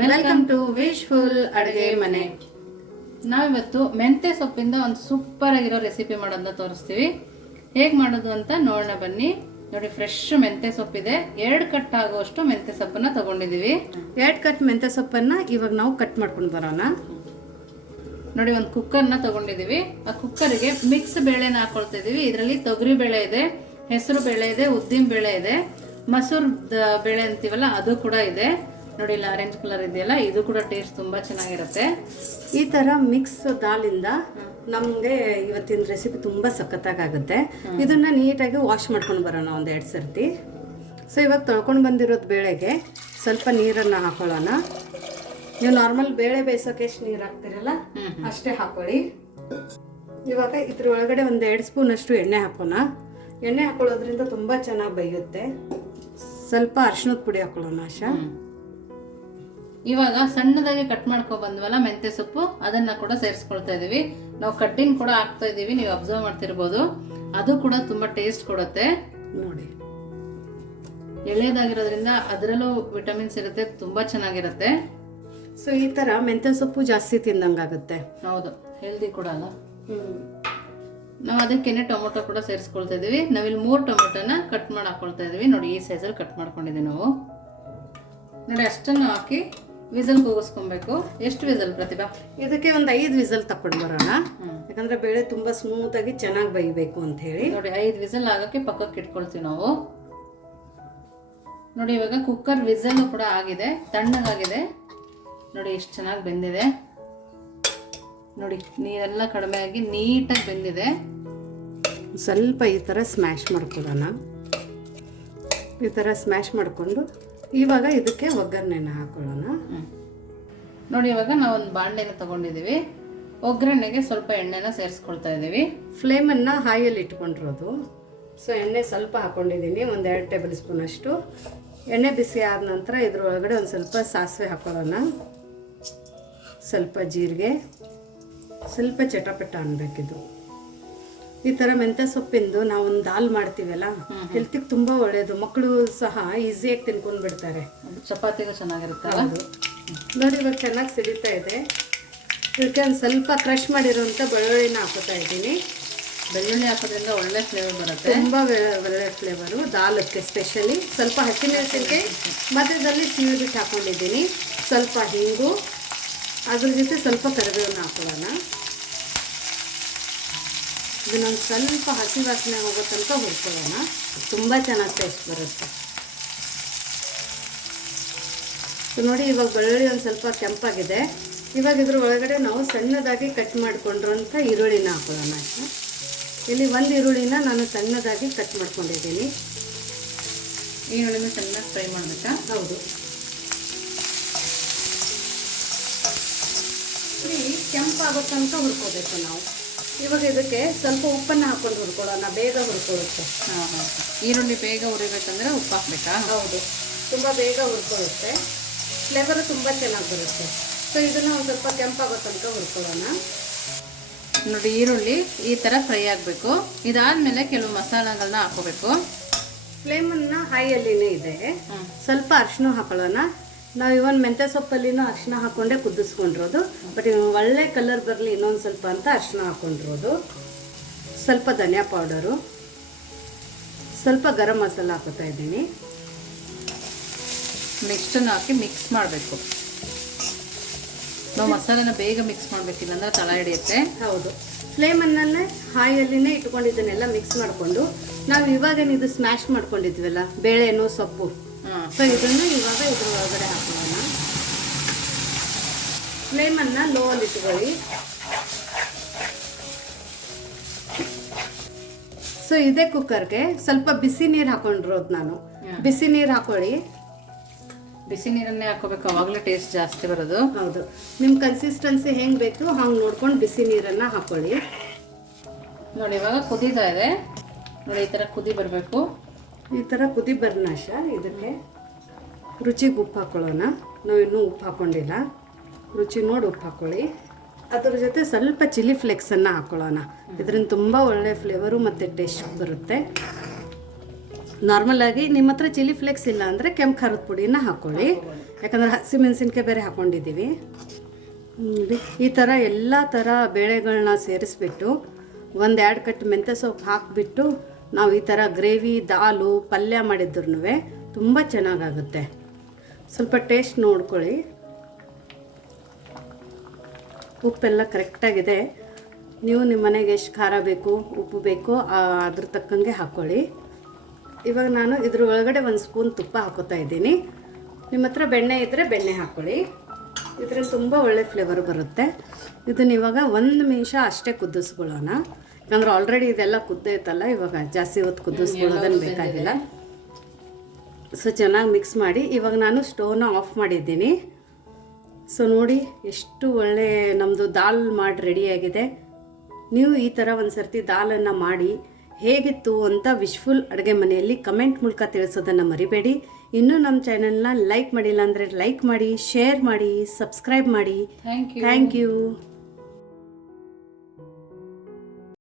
Welcome to wishful ಅಡುಗೆ ಮನೆ. ನಾವಿವತ್ತು ಮೆಂತ್ಯ ಸೊಪ್ಪಿಂದ ಒಂದು ಸೂಪರ್ ಆಗಿರೋ ರೆಸಿಪಿ ಮಾಡೋದನ್ನ ತೋರಿಸ್ತೀವಿ. ಹೇಗೆ ಮಾಡೋದು ಅಂತ ನೋಡೋಣ ಬನ್ನಿ. ನೋಡಿ, ಫ್ರೆಶ್ ಮೆಂತ್ಯ ಸೊಪ್ಪಿದೆ. 2 ಕಟ್ ಆಗುವಷ್ಟು ಮೆಂತ್ಯ ಸೊಪ್ಪನ್ನ ತಗೊಂಡಿದೀವಿ. 2 ಕಟ್ ಮೆಂತ್ಯ ಸೊಪ್ಪನ್ನ ಇವಾಗ ನಾವು ಕಟ್ ಮಾಡ್ಕೊಂಡು ಬರೋಣ. ನೋಡಿ, ಒಂದು ಕುಕ್ಕರ್ನ ತಗೊಂಡಿದೀವಿ. ಆ ಕುಕ್ಕರ್ಗೆ ಮಿಕ್ಸ್ ಬೇಳೆನ ಹಾಕೊಳ್ತಾ ಇದೀವಿ. ಇದರಲ್ಲಿ ತೊಗರಿ ಬೇಳೆ ಇದೆ, ಹೆಸರು ಬೇಳೆ ಇದೆ, ಉದ್ದಿನ ಬೇಳೆ ಇದೆ, ಮಸೂರ್ ಬೇಳೆ ಅಂತೀವಲ್ಲ ಅದು ಕೂಡ ಇದೆ. ನೋಡಿ, ಇಲ್ಲಿ ಆರೆಂಜ್ ಕಲರ್ ಇದೆಯಲ್ಲ, ಇದು ಕೂಡ ಟೇಸ್ಟ್ ತುಂಬಾ ಚೆನ್ನಾಗಿರುತ್ತೆ. ಈ ತರ ಮಿಕ್ಸ್ ದಾಲಿಂದ ನಮಗೆ ಇವತ್ತಿನ ರೆಸಿಪಿ ತುಂಬಾ ಸಖತ್ತಾಗುತ್ತೆ. ಇದನ್ನ ನೀಟಾಗಿ ವಾಶ್ ಮಾಡ್ಕೊಂಡು ಬರೋಣ 1-2 ಸರ್ತಿ. ಸೊ ಇವಾಗ ತೊಳ್ಕೊಂಡು ಬಂದಿರೋದು ಬೇಳೆಗೆ ಸ್ವಲ್ಪ ನೀರನ್ನು ಹಾಕೊಳ್ಳೋಣ. ನೀವು ನಾರ್ಮಲ್ ಬೇಳೆ ಬೇಯಿಸೋಕೆ ಎಷ್ಟು ನೀರು ಹಾಕ್ತಿರಲ್ಲ ಅಷ್ಟೇ ಹಾಕೊಳ್ಳಿ. ಇವಾಗ ಇದ್ರ ಒಳಗಡೆ 1-2 ಸ್ಪೂನ್ ಅಷ್ಟು ಎಣ್ಣೆ ಹಾಕೋಣ. ಎಣ್ಣೆ ಹಾಕೊಳ್ಳೋದ್ರಿಂದ ತುಂಬಾ ಚೆನ್ನಾಗಿ ಬೇಯುತ್ತೆ. ಸ್ವಲ್ಪ ಅರಿಶಿಣದ ಪುಡಿ ಹಾಕೊಳ್ಳೋಣ ಆಶಾ. ಇವಾಗ ಸಣ್ಣದಾಗಿ ಕಟ್ ಮಾಡ್ಕೊ ಬಂದ್ವಲ್ಲ ಮೆಂತ್ಯ ಸೊಪ್ಪು, ಅದನ್ನ ಕೂಡ ಸೇರಿಸ್ಕೊಳ್ತಾ ಇದೀವಿ. ನಾವು ಕಡ್ಡಿನ ಕೂಡ ಹಾಕ್ತಾ ಇದೀವಿ, ನೀವು ಅಬ್ಸರ್ವ್ ಮಾಡ್ತಿರ್ಬೋದು. ಅದು ಕೂಡ ತುಂಬಾ ಟೇಸ್ಟ್ ಕೊಡುತ್ತೆ. ನೋಡಿ, ಎಳೆದಾಗಿರೋದ್ರಿಂದ ಅದರಲ್ಲೂ ವಿಟಮಿನ್ಸ್ ಇರುತ್ತೆ, ತುಂಬಾ ಚೆನ್ನಾಗಿರುತ್ತೆ. ಸೊ ಈ ತರ ಮೆಂತ್ಯ ಸೊಪ್ಪು ಜಾಸ್ತಿ ತಿಂದಂಗಾಗುತ್ತೆ. ಹೌದು, ಹೆಲ್ದಿ ಕೂಡ ಅಲ್ಲ. ನಾವು ಅದಕ್ಕೇನೆ ಟೊಮೊಟೊ ಕೂಡ ಸೇರಿಸ್ಕೊಳ್ತಾ ಇದೀವಿ. ನಾವಿಲ್ಲಿ 3 ಟೊಮೊಟೊನ ಕಟ್ ಮಾಡಿ ಹಾಕೊಳ್ತಾ ಇದೀವಿ. ನೋಡಿ, ಈ ಸೈಜಲ್ಲಿ ಕಟ್ ಮಾಡ್ಕೊಂಡಿದ್ದೀವಿ ನಾವು. ನೋಡಿ, ಅಷ್ಟನ್ನು ಹಾಕಿ ವಿಸಲ್ ಕೂಗಿಸ್ಕೊಬೇಕು. ಎಷ್ಟು ವಿಸಲ್ ಪ್ರತಿಭಾ? ಇದಕ್ಕೆ 5 ವಿಸಲ್ ತಕೊಂಡು ಬರೋಣ. ಯಾಕಂದ್ರೆ ಬೇಳೆ ತುಂಬಾ ಸ್ಮೂತ್ ಆಗಿ ಚೆನ್ನಾಗಿ ಬೇಯಬೇಕು ಅಂತ ಹೇಳಿ. ನೋಡಿ, 5 ವಿಸಲ್ ಆಗಕ್ಕೆ ಪಕ್ಕಕ್ಕೆ ಇಟ್ಕೊಳ್ತೀವಿ ನಾವು. ನೋಡಿ, ಇವಾಗ ಕುಕ್ಕರ್ ವಿಸಲ್ ಕೂಡ ಆಗಿದೆ, ತಣ್ಣಗಾಗಿದೆ. ನೋಡಿ, ಎಷ್ಟು ಚೆನ್ನಾಗಿ ಬೆಂದಿದೆ. ನೋಡಿ, ನೀರೆಲ್ಲ ಕಡಿಮೆ ಆಗಿ ನೀಟಾಗಿ ಬೆಂದಿದೆ. ಸ್ವಲ್ಪ ಈ ಥರ ಸ್ಮ್ಯಾಶ್ ಮಾಡ್ಕೊಳ್ಳೋಣ. ಈ ಥರ ಸ್ಮ್ಯಾಶ್ ಮಾಡಿಕೊಂಡು ಇವಾಗ ಇದಕ್ಕೆ ಒಗ್ಗರಣೆನ ಹಾಕೊಳ್ಳೋಣ. ನೋಡಿ, ಇವಾಗ ನಾವು ಒಂದು ಬಾಣಲೆನ ತಗೊಂಡಿದ್ದೀವಿ. ಒಗ್ಗರಣೆಗೆ ಸ್ವಲ್ಪ ಎಣ್ಣೆನ ಸೇರಿಸ್ಕೊಳ್ತಾ ಇದ್ದೀವಿ. ಫ್ಲೇಮನ್ನು ಹಾಯಲ್ಲಿ ಇಟ್ಕೊಂಡಿರೋದು. ಸೊ ಎಣ್ಣೆ ಸ್ವಲ್ಪ ಹಾಕೊಂಡಿದ್ದೀನಿ, 1-2 ಟೇಬಲ್ ಸ್ಪೂನ್ ಅಷ್ಟು. ಎಣ್ಣೆ ಬಿಸಿ ಆದ ನಂತರ ಇದ್ರೊಳಗಡೆ ಒಂದು ಸ್ವಲ್ಪ ಸಾಸಿವೆ ಹಾಕೊಳ್ಳೋಣ, ಸ್ವಲ್ಪ ಜೀರಿಗೆ, ಸ್ವಲ್ಪ ಚಟಪಟ ಅನ್ಬೇಕಿದು. ಈ ಥರ ಮೆಂತ್ಯ ಸೊಪ್ಪಿಂದು ನಾವು ಒಂದು ದಾಲ್ ಮಾಡ್ತೀವಲ್ಲ, ಹೆಲ್ತಿಗೆ ತುಂಬ ಒಳ್ಳೆಯದು. ಮಕ್ಕಳು ಸಹ ಈಸಿಯಾಗಿ ತಿನ್ಕೊಂಡು ಬಿಡ್ತಾರೆ. ಚಪಾತಿಗೂ ಚೆನ್ನಾಗಿರುತ್ತೆ. ನೋಡಿ, ಇವಾಗ ಚೆನ್ನಾಗಿ ಸಿಡಿತಾ ಇದೆ. ಇದಕ್ಕೆ ಒಂದು ಸ್ವಲ್ಪ ಕ್ರಷ್ ಮಾಡಿರೋಂಥ ಬೆಳ್ಳುಳ್ಳಿನ ಹಾಕೋತಾ ಇದ್ದೀನಿ. ಬೆಳ್ಳುಳ್ಳಿ ಹಾಕೋದ್ರಿಂದ ಒಳ್ಳೆ ಫ್ಲೇವರ್ ಬರುತ್ತೆ, ತುಂಬ ಒಳ್ಳೆ ಫ್ಲೇವರು ದಾಲಕ್ಕೆ ಸ್ಪೆಷಲಿ. ಸ್ವಲ್ಪ ಹಸಿಮೆಣಸಿನಕಾಯಿ ಮಧ್ಯದಲ್ಲಿ ಸೀಳ್ಬಿಟ್ಟು ಹಾಕೊಂಡಿದ್ದೀನಿ, ಸ್ವಲ್ಪ ಹಿಂಗು, ಅದ್ರ ಜೊತೆ ಸ್ವಲ್ಪ ಕರಿಬೇವನ್ನ ಹಾಕೊಳ್ಳೋಣ. ಇದನ್ನೊಂದು ಸ್ವಲ್ಪ ಹಸಿ ವಾಸನೆ ಹೋಗೋ ತನಕ ಹುರ್ಕೊಳ್ಳೋಣ. ತುಂಬ ಚೆನ್ನಾಗಿ ಟೇಸ್ಟ್ ಬರುತ್ತೆ. ನೋಡಿ, ಇವಾಗ ಬೆಳ್ಳುಳ್ಳಿ ಒಂದು ಸ್ವಲ್ಪ ಕೆಂಪಾಗಿದೆ. ಇವಾಗ ಇದ್ರ ಒಳಗಡೆ ನಾವು ಸಣ್ಣದಾಗಿ ಕಟ್ ಮಾಡಿಕೊಂಡಿರೋಂಥ ಈರುಳ್ಳಿನ ಹಾಕೊಳ್ಳೋಣ. ಇಲ್ಲಿ 1 ಈರುಳ್ಳಿನ ನಾನು ಸಣ್ಣದಾಗಿ ಕಟ್ ಮಾಡ್ಕೊಂಡಿದ್ದೀನಿ. ಈರುಳ್ಳಿನ ಚೆನ್ನಾಗಿ ಫ್ರೈ ಮಾಡಬೇಕಾ? ಹೌದು. ಕೆಂಪಾಗೋ ತನಕ ಹುರ್ಕೋಬೇಕು ನಾವು. ಇವಾಗ ಇದಕ್ಕೆ ಸ್ವಲ್ಪ ಉಪ್ಪನ್ನು ಹಾಕೊಂಡು ಹುರ್ಕೊಳ್ಳೋಣ, ಬೇಗ ಹುರ್ಕೊಳ್ಳುತ್ತೆ. ಈರುಳ್ಳಿ ಬೇಗ ಹುರಿಬೇಕಂದ್ರೆ ಉಪ್ಪು ಹಾಕ್ಬೇಕಾ? ಹೌದು, ತುಂಬ ಬೇಗ ಹುರ್ಕೊಳ್ಳುತ್ತೆ, ಫ್ಲೇವರು ತುಂಬ ಚೆನ್ನಾಗಿ ಬರುತ್ತೆ. ಸೊ ಇದನ್ನು ಒಂದು ಸ್ವಲ್ಪ ಕೆಂಪಾಗೋ ತನಕ ಹುರ್ಕೊಳ್ಳೋಣ. ನೋಡಿ, ಈರುಳ್ಳಿ ಈ ಥರ ಫ್ರೈ ಆಗಬೇಕು. ಇದಾದಮೇಲೆ ಕೆಲವು ಮಸಾಲೆಗಳನ್ನ ಹಾಕೋಬೇಕು. ಫ್ಲೇಮನ್ನು ಹೈಯಲ್ಲಿನೇ ಇದೆ. ಸ್ವಲ್ಪ ಅರಿಶಿನ ಹಾಕೊಳ್ಳೋಣ. ನಾವು ಇವನ್ ಮೆಂತ್ಯ ಸೊಪ್ಪಲ್ಲಿನೂ ಅರಿಶಿನ ಹಾಕೊಂಡೇ ಕುದಿಸ್ಕೊಂಡಿರೋದು, ಬಟ್ ಒಳ್ಳೆ ಕಲರ್ ಬರಲಿ ಇನ್ನೊಂದು ಸ್ವಲ್ಪ ಅಂತ ಅರಿಶಿನ ಹಾಕೊಂಡಿರೋದು. ಸ್ವಲ್ಪ ಧನಿಯಾ ಪೌಡರು, ಸ್ವಲ್ಪ ಗರಂ ಮಸಾಲ ಹಾಕೋತಾ ಇದ್ದೀನಿ. ನೆಕ್ಸ್ಟನ್ನು ಹಾಕಿ ಮಿಕ್ಸ್ ಮಾಡಬೇಕು. ನಾವು ಮಸಾಲೆನ ಬೇಗ ಮಿಕ್ಸ್ ಮಾಡಬೇಕಿಲ್ಲ ಅಂದ್ರೆ ತಳ ಹಿಡಿಯುತ್ತೆ. ಹೌದು, ಫ್ಲೇಮನ್ನಲ್ಲೇ ಹಾಯಲ್ಲಿನೇ ಇಟ್ಕೊಂಡಿದ್ದನ್ನೆಲ್ಲ ಮಿಕ್ಸ್ ಮಾಡಿಕೊಂಡು ನಾವು ಇವಾಗೇನಿದು ಸ್ಮ್ಯಾಶ್ ಮಾಡ್ಕೊಂಡಿದ್ವಲ್ಲ ಬೇಳೆನೂ ಸೊಪ್ಪು, ಸೊ ಇದನ್ನು ಇವಾಗ ಇದ್ರ ಒಳಗಡೆ ಹಾಕೋಣ. ಫ್ಲೇಮನ್ನು ಲೋ ಅಲ್ಲಿ ಇಟ್ಕೊಳ್ಳಿ. ಸೊ ಇದೇ ಕುಕ್ಕರ್ಗೆ ಸ್ವಲ್ಪ ಬಿಸಿ ನೀರು ಹಾಕೊಂಡಿರೋದು ನಾನು. ಬಿಸಿ ನೀರು ಹಾಕೊಳ್ಳಿ. ಬಿಸಿ ನೀರನ್ನೇ ಹಾಕೋಬೇಕು, ಅವಾಗಲೇ ಟೇಸ್ಟ್ ಜಾಸ್ತಿ ಬರೋದು. ಹೌದು, ನಿಮ್ಮ ಕನ್ಸಿಸ್ಟೆನ್ಸಿ ಹೆಂಗೆ ಬೇಕು ಹಂಗೆ ನೋಡ್ಕೊಂಡು ಬಿಸಿ ನೀರನ್ನು ಹಾಕೊಳ್ಳಿ. ನೋಡಿ, ಇವಾಗ ಕುದೀತಾ ಇದೆ. ನೋಡಿ, ಈ ಥರ ಕುದಿ ಬರಬೇಕು. ಈ ಥರ ಕುದಿ ಬರ್ನಾಶ. ಇದಕ್ಕೆ ರುಚಿಗೆ ಉಪ್ಪು ಹಾಕೊಳ್ಳೋಣ. ನಾವು ಇನ್ನೂ ಉಪ್ಪು ಹಾಕ್ಕೊಂಡಿಲ್ಲ, ರುಚಿ ನೋಡಿ ಉಪ್ಪು ಹಾಕ್ಕೊಳ್ಳಿ. ಅದ್ರ ಜೊತೆ ಸ್ವಲ್ಪ ಚಿಲ್ಲಿ ಫ್ಲೇಕ್ಸನ್ನು ಹಾಕ್ಕೊಳ್ಳೋಣ. ಇದರಿಂದ ತುಂಬ ಒಳ್ಳೆ ಫ್ಲೇವರು ಮತ್ತು ಟೇಸ್ಟ್ ಬರುತ್ತೆ. ನಾರ್ಮಲಾಗಿ ನಿಮ್ಮ ಹತ್ರ ಚಿಲ್ಲಿ ಫ್ಲೇಕ್ಸ್ ಇಲ್ಲ ಅಂದರೆ ಕೆಂಪು ಖಾರದ ಪುಡಿನ ಹಾಕ್ಕೊಳ್ಳಿ, ಯಾಕಂದರೆ ಹಸಿಮೆಣಸಿನ್ಕಾಯಿ ಬೇರೆ ಹಾಕ್ಕೊಂಡಿದ್ದೀವಿ. ನೋಡಿ ಈ ಥರ ಎಲ್ಲ ಥರ ಬೇಳೆಗಳನ್ನ ಸೇರಿಸ್ಬಿಟ್ಟು 1-2 ಕಟ್ ಮೆಂತ್ಯ ಸೊಪ್ಪು ಹಾಕಿಬಿಟ್ಟು ನಾವು ಈ ಥರ ಗ್ರೇವಿ ದಾಲು ಪಲ್ಯ ಮಾಡಿದ್ರೂ ತುಂಬ ಚೆನ್ನಾಗಾಗುತ್ತೆ. ಸ್ವಲ್ಪ ಟೇಸ್ಟ್ ನೋಡ್ಕೊಳ್ಳಿ. ಉಪ್ಪೆಲ್ಲ ಕರೆಕ್ಟಾಗಿದೆ. ನೀವು ನಿಮ್ಮ ಮನೆಗೆ ಎಷ್ಟು ಖಾರ ಬೇಕು ಉಪ್ಪು ಬೇಕೋ ಅದ್ರ ತಕ್ಕಂಗೆ ಹಾಕ್ಕೊಳ್ಳಿ. ಇವಾಗ ನಾನು ಇದ್ರ ಒಳಗಡೆ 1 ಸ್ಪೂನ್ ತುಪ್ಪ ಹಾಕೋತಾ ಇದ್ದೀನಿ. ನಿಮ್ಮ ಹತ್ರ ಬೆಣ್ಣೆ ಇದ್ದರೆ ಬೆಣ್ಣೆ ಹಾಕ್ಕೊಳ್ಳಿ, ಇದರಲ್ಲಿ ತುಂಬ ಒಳ್ಳೆ ಫ್ಲೇವರ್ ಬರುತ್ತೆ. ಇದನ್ನ ಇವಾಗ 1 ನಿಮಿಷ ಅಷ್ಟೇ ಕುದಿಸ್ಕೊಳ್ಳೋಣ, ಯಾಕಂದ್ರೆ ಆಲ್ರೆಡಿ ಇದೆಲ್ಲ ಕುದ್ದೈತಲ್ಲ, ಇವಾಗ ಜಾಸ್ತಿ ಹೊತ್ತು ಕುದಿಸ್ಕೊಳ್ಳೋದನ್ನು ಬೇಕಾಗಿಲ್ಲ. ಸೊ ಚೆನ್ನಾಗಿ ಮಿಕ್ಸ್ ಮಾಡಿ ಇವಾಗ ನಾನು ಸ್ಟವ್ನ ಆಫ್ ಮಾಡಿದ್ದೀನಿ. ಸೊ ನೋಡಿ ಎಷ್ಟು ಒಳ್ಳೆ ನಮ್ಮದು ದಾಲ್ ಮಾಡಿ ರೆಡಿಯಾಗಿದೆ. ನೀವು ಈ ಥರ ಒಂದು ಸರ್ತಿ ದಾಲನ್ನು ಮಾಡಿ ಹೇಗಿತ್ತು ಅಂತ ವಿಶ್ಫುಲ್ ಅಡುಗೆ ಮನೆಯಲ್ಲಿ ಕಮೆಂಟ್ ಮೂಲಕ ತಿಳಿಸೋದನ್ನು ಮರಿಬೇಡಿ. ಇನ್ನೂ ನಮ್ಮ ಚಾನಲ್ನ ಲೈಕ್ ಮಾಡಿಲ್ಲ ಅಂದರೆ ಲೈಕ್ ಮಾಡಿ, ಶೇರ್ ಮಾಡಿ, ಸಬ್ಸ್ಕ್ರೈಬ್ ಮಾಡಿ. Thank you. Thank you.